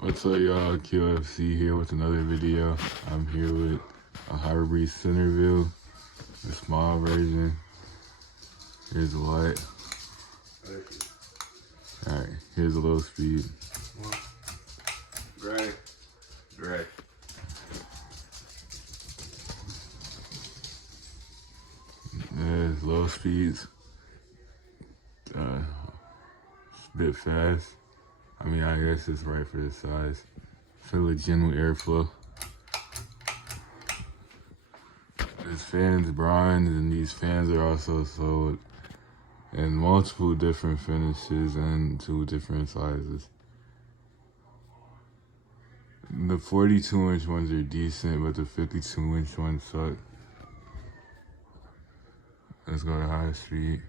What's up, y'all? QFC here with another video. I'm here with a hybrid Centerville, the small version. Here's the light. Alright, here's the low speed. Drag. There's low speeds. It's a bit fast. I mean, I guess it's right for the size. Feel like general airflow. This fan's bronze, and these fans are also sold in multiple different finishes and 2 different sizes. The 42-inch ones are decent, but the 52-inch ones suck. Let's go to high speed.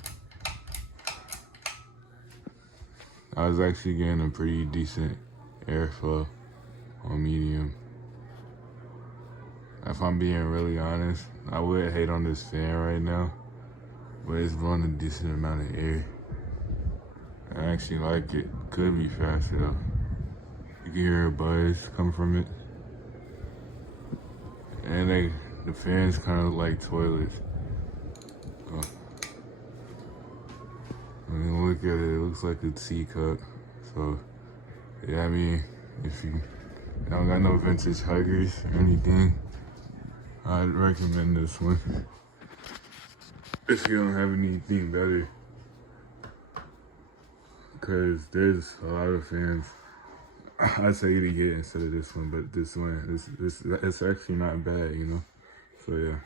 I was actually getting a pretty decent airflow on medium. If I'm being really honest, I would hate on this fan right now, but it's blowing a decent amount of air. I actually like it. Could be faster though. You can hear a buzz come from it. And the fans kind of look like toilets. When you look at it, it looks like a teacup. So, yeah, I mean, if you don't got no vintage huggers or anything, I'd recommend this one. If you don't have anything better. Because there's a lot of fans I say to get instead of this one, but this one, it's actually not bad, you know? So, yeah.